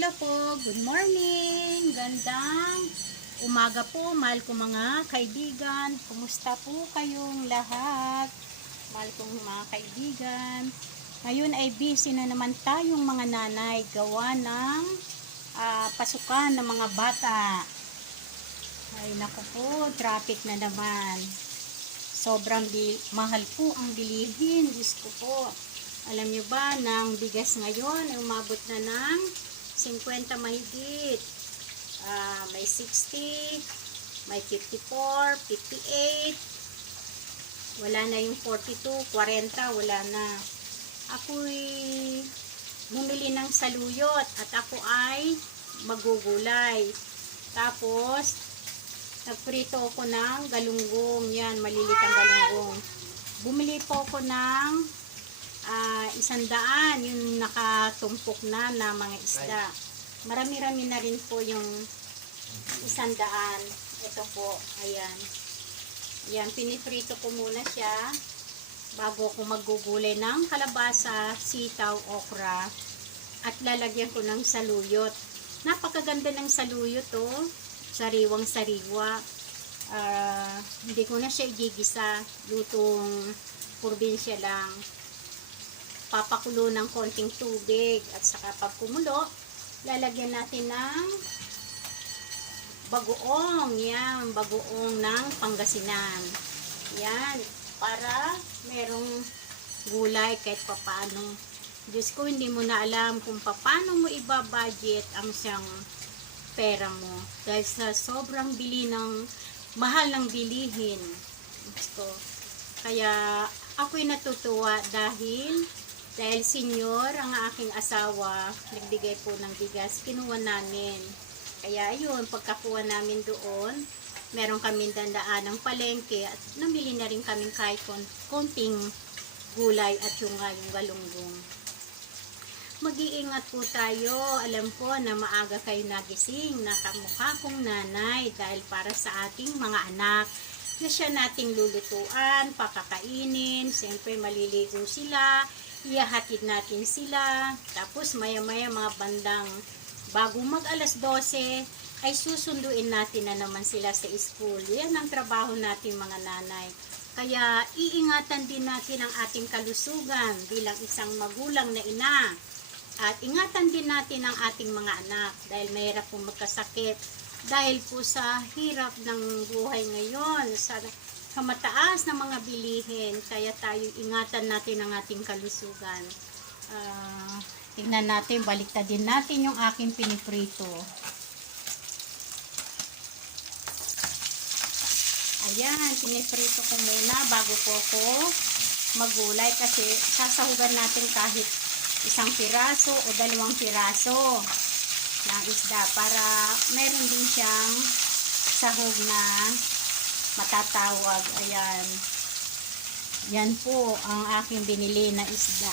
Hello po, good morning, gandang umaga po, mahal ko mga kaibigan. Kumusta po kayong lahat? Mahal kong mga kaibigan. Ngayon ay busy na naman tayong mga nanay gawa ng pasukan ng mga bata. Ay naku po, traffic na naman. Sobrang mahal po ang bilihin. Diyos ko po. Alam nyo ba, ng bigas ngayon ay umabot na ng 50 mahigit. May 60, may 54, 58. Wala na yung 42, 40, wala na. Ako'y bumili ng saluyot at ako ay magugulay. Tapos, nagprito ako ng galunggong. Yan, malilit ang galunggong. Bumili po ako ng 100, yung nakatumpok na mga isda. Marami-rami na rin po yung 100. Ito po, ayan. Ayan, piniprito ko muna siya bago ako maggugulay ng kalabasa, sitaw, okra, at lalagyan ko ng saluyot. Napakaganda ng saluyot, oh. Sariwang-sariwa. Hindi ko na siya igigisa. Lutong probinsya lang. Papakulo ng konting tubig at saka pag kumulo, lalagyan natin ng bagoong. Yan, bagoong ng Pangasinan. Yan, para merong gulay kahit papano. Diyos ko, hindi mo na alam kung paano mo ibabudget ang siyang pera mo. Dahil sa sobrang mahal ng bilihin. Diyos ko. Kaya ako'y natutuwa dahil senior ang aking asawa, nagbigay po ng bigas, kinuha namin. Kaya ayun, pagkakuha namin doon, meron kaming dandaan ng palengke at namili na rin kaming kahit konting gulay at yung galunggong. Mag-iingat po tayo. Alam ko na maaga kayo nagising na kamukha kong nanay dahil para sa ating mga anak na siya nating lulutuan, pakakainin, siyempre maliligo sila, ihahatid natin sila, tapos maya-maya mga bandang bago mag alas 12 ay susunduin natin na naman sila sa school. Yan ang trabaho natin mga nanay. Kaya iingatan din natin ang ating kalusugan bilang isang magulang na ina. At ingatan din natin ang ating mga anak dahil mahirap po magkasakit. Dahil po sa hirap ng buhay ngayon, sa mataas na mga bilihin, kaya tayo ingatan natin ang ating kalusugan. Tingnan natin, baliktadin natin yung aking piniprito. Ayan, piniprito ko muna bago po ako magulay kasi sasahugan natin kahit 1 piraso o 2 piraso ng isda para meron din siyang sahog na matatawag. Ayan. Yan po ang aking binili na isda.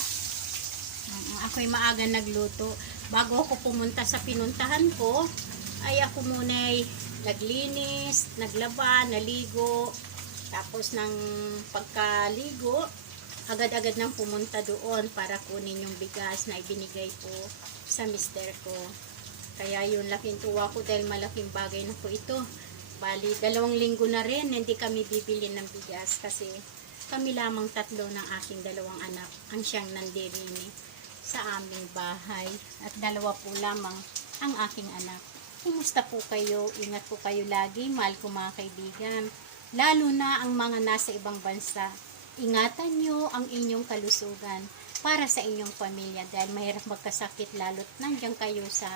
Ako'y maaga nagluto. Bago ako pumunta sa pinuntahan ko, ay ako muna'y naglinis, naglaba, naligo. Tapos ng pagkaligo, agad-agad nang pumunta doon para kunin yung bigas na ibinigay ko sa mister ko. Kaya yun, laking tuwa ko dahil malaking bagay na po ito. Bali, 2 linggo na rin, hindi kami bibili ng bigas kasi kami lamang 3 ng aking 2 anak ang siyang nandirini sa aming bahay. At 2 po lamang ang aking anak. Kumusta po kayo? Ingat po kayo lagi, mahal ko mga kaibigan. Lalo na ang mga nasa ibang bansa. Ingatan nyo ang inyong kalusugan para sa inyong pamilya dahil mahirap magkasakit lalo't nandiyan kayo sa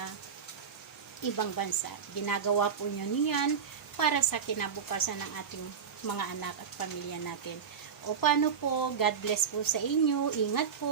ibang bansa. Ginagawa po nyo niyan para sa kinabukasan ng ating mga anak at pamilya natin. O paano po? God bless po sa inyo. Ingat po.